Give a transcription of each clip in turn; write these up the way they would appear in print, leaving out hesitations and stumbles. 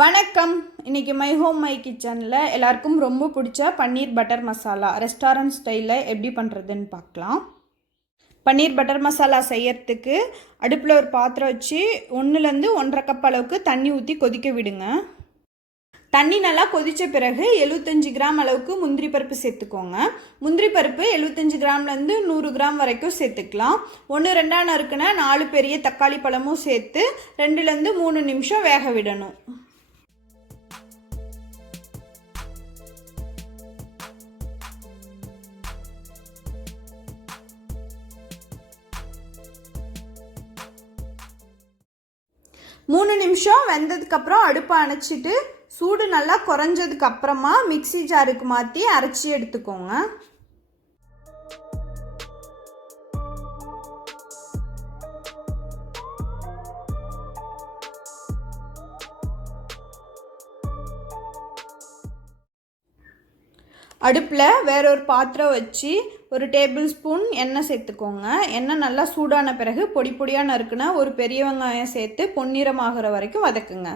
வணக்கம். இன்றைக்கி my home my கிச்சனில் எல்லாருக்கும் ரொம்ப பிடிச்ச பன்னீர் பட்டர் மசாலா ரெஸ்டாரண்ட் ஸ்டைலில் எப்படி பண்ணுறதுன்னு பார்க்கலாம். பன்னீர் பட்டர் மசாலா செய்யறதுக்கு அடுப்பில் ஒரு பாத்திரம் வச்சு 1லேருந்து 1.5 கப் அளவுக்கு தண்ணி ஊற்றி கொதிக்க விடுங்க. தண்ணி நல்லா கொதித்த பிறகு 75 கிராம் அளவுக்கு முந்திரி பருப்பு சேர்த்துக்கோங்க. முந்திரி பருப்பு 75 கிராம்லேருந்து 100 கிராம் வரைக்கும் சேர்த்துக்கலாம். 1-2 நறுக்குன 4 பெரிய தக்காளி பழமும் சேர்த்து 2லேருந்து 3 நிமிஷம் வேக விடணும். மூணு நிமிஷம் வெந்ததுக்கப்புறம் அடுப்பை அணைச்சிட்டு சூடு நல்லா குறைஞ்சதுக்கப்புறமா மிக்சி ஜாருக்கு மாற்றி அரைச்சி எடுத்துக்கோங்க. அடுப்பில் வேறொரு பாத்திரம் வச்சு 1 டேபிள் ஸ்பூன் எண்ணெய் சேர்த்துக்கோங்க. எண்ணெய் நல்லா சூடான பிறகு பொடி பொடியாக நறுக்குனா ஒரு பெரிய வெங்காயம் சேர்த்து பொன்னிறமாகிற வரைக்கும் வதக்குங்க.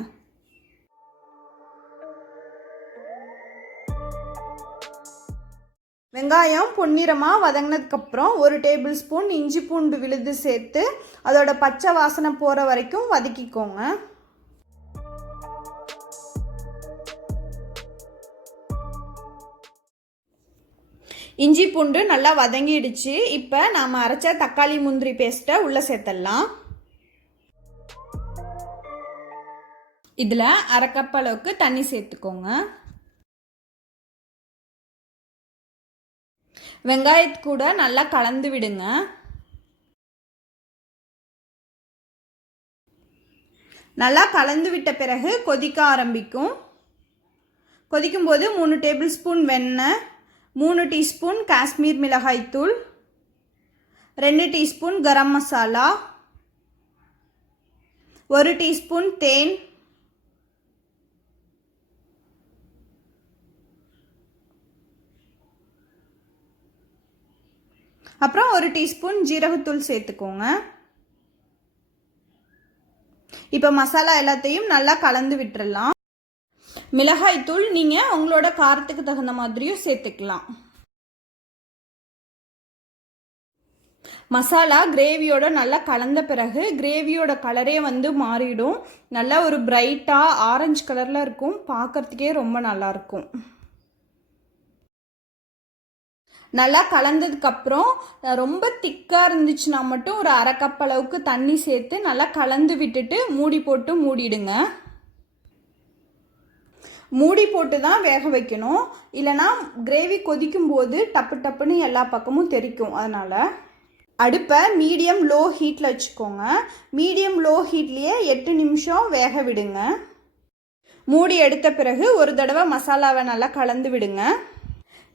வெங்காயம் பொன்னிறமாக வதங்கினதுக்கப்புறம் 1 டேபிள் ஸ்பூன் இஞ்சி பூண்டு விழுது சேர்த்து அதோட பச்சை வாசனை போகிற வரைக்கும் வதக்கிக்கோங்க. இஞ்சி பூண்டு நல்லா வதங்கிடுச்சு. இப்போ நாம் அரைச்ச தக்காளி முந்திரி பேஸ்ட்டை உள்ளே சேர்த்துடலாம். இதில் 1/2 கப் அளவுக்கு தண்ணி சேர்த்துக்கோங்க. வெங்காயத்து கூட நல்லா கலந்து விடுங்க. நல்லா கலந்து விட்ட பிறகு கொதிக்க ஆரம்பிக்கும். கொதிக்கும்போது 3 டேபிள் ஸ்பூன் வெண்ணெய், 3 டீஸ்பூன் காஷ்மீர் மிளகாய் தூள், 2 டீஸ்பூன் கரம் மசாலா, 1 டீஸ்பூன் தேன், அப்புறம் 1 டீஸ்பூன் ஜீரகத்தூள் சேர்த்துக்கோங்க. இப்போ மசாலா எல்லாத்தையும் நல்லா கலந்து விட்டுறலாம். மிளகாய்த்தூள் நீங்கள் உங்களோட காரத்துக்கு தகுந்த மாதிரியும் சேர்த்துக்கலாம். மசாலா கிரேவியோட நல்லா கலந்த பிறகு கிரேவியோட கலரே மாறிடும். நல்லா ஒரு பிரைட்டாக ஆரஞ்சு கலரில் இருக்கும். பார்க்கறதுக்கே ரொம்ப நல்லாயிருக்கும். நல்லா கலந்ததுக்கப்புறம் ரொம்ப திக்காக இருந்துச்சுன்னா மட்டும் ஒரு 1/2 கப் அளவுக்கு தண்ணி சேர்த்து நல்லா கலந்து விட்டுட்டு மூடி போட்டு மூடிடுங்க. மூடி போட்டு தான் வேக வைக்கணும், இல்லைனா கிரேவி கொதிக்கும் போது டப்பு டப்புன்னு எல்லா பக்கமும் தெரிக்கும். அதனால் அடுப்பை மீடியம் லோ ஹீட்டில் வச்சுக்கோங்க. மீடியம் லோ ஹீட்லேயே 8 நிமிஷம் வேக விடுங்க. மூடி எடுத்த பிறகு ஒரு தடவை மசாலாவை நல்லா கலந்து விடுங்க.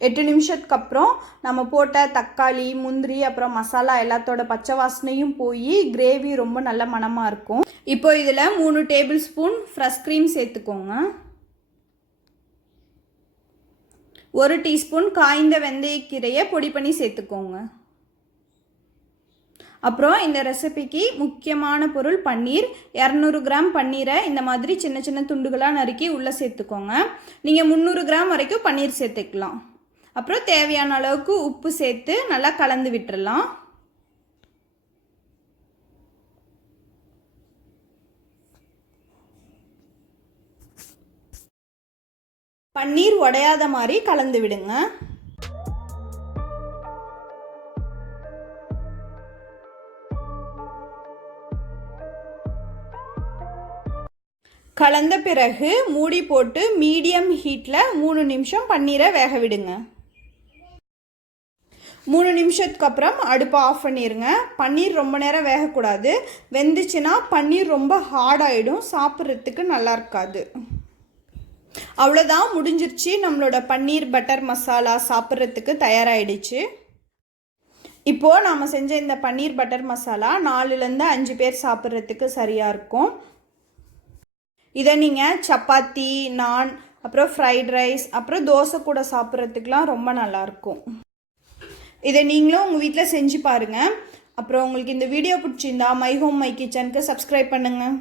8 நிமிஷத்துக்கு அப்புறம் நம்ம போட்ட தக்காளி முந்திரி அப்புறம் மசாலா எல்லாத்தோட பச்சை வாசனையும் போய் கிரேவி ரொம்ப நல்ல மணமாக இருக்கும். இப்போ இதில் 3 டேபிள் ஸ்பூன் ஃப்ரெஷ் க்ரீம் சேர்த்துக்கோங்க. 1 டீஸ்பூன் காய்ந்த வெந்தயக்கீரையை பொடி பண்ணி சேர்த்துக்கோங்க. அப்புறம் இந்த ரெசிபிக்கு முக்கியமான பொருள் பன்னீர். 200 கிராம் பன்னீரை இந்த மாதிரி சின்ன சின்ன துண்டுகளாக நறுக்கி உள்ளே சேர்த்துக்கோங்க. நீங்கள் 300 கிராம் வரைக்கும் பன்னீர் சேர்த்துக்கலாம். அப்புறம் தேவையான அளவுக்கு உப்பு சேர்த்து நல்லா கலந்து விட்டுறலாம். பன்னீர் உடையாத மாதிரி கலந்து விடுங்க. கலந்த பிறகு மூடி போட்டு மீடியம் ஹீட்டில் 3 நிமிஷம் பன்னீரை வேக விடுங்க. 3 நிமிஷத்துக்கு அப்புறம் அடுப்பை ஆஃப் பண்ணிடுங்க. பன்னீர் ரொம்ப நேரம் வேகக்கூடாது. வெந்துச்சுன்னா பன்னீர் ரொம்ப ஹார்டாகிடும், சாப்பிட்றதுக்கு நல்லா இருக்காது. அவ்வளோதான், முடிஞ்சிருச்சு. நம்மளோட பன்னீர் பட்டர் மசாலா சாப்பிட்றதுக்கு தயாராகிடுச்சு. இப்போது நாம் செஞ்ச இந்த பன்னீர் பட்டர் மசாலா 4லேருந்து 5 பேர் சாப்பிட்றதுக்கு சரியாக இருக்கும். இதை நீங்கள் சப்பாத்தி, நான், அப்புறம் ஃப்ரைட் ரைஸ், அப்புறம் தோசை கூட சாப்பிட்றதுக்கெலாம் ரொம்ப நல்லாயிருக்கும். இதை நீங்களும் உங்கள் வீட்டில் செஞ்சு பாருங்கள். அப்புறம் உங்களுக்கு இந்த வீடியோ பிடிச்சிருந்தா மை ஹோம் மை கிச்சனுக்கு சப்ஸ்கிரைப் பண்ணுங்கள்.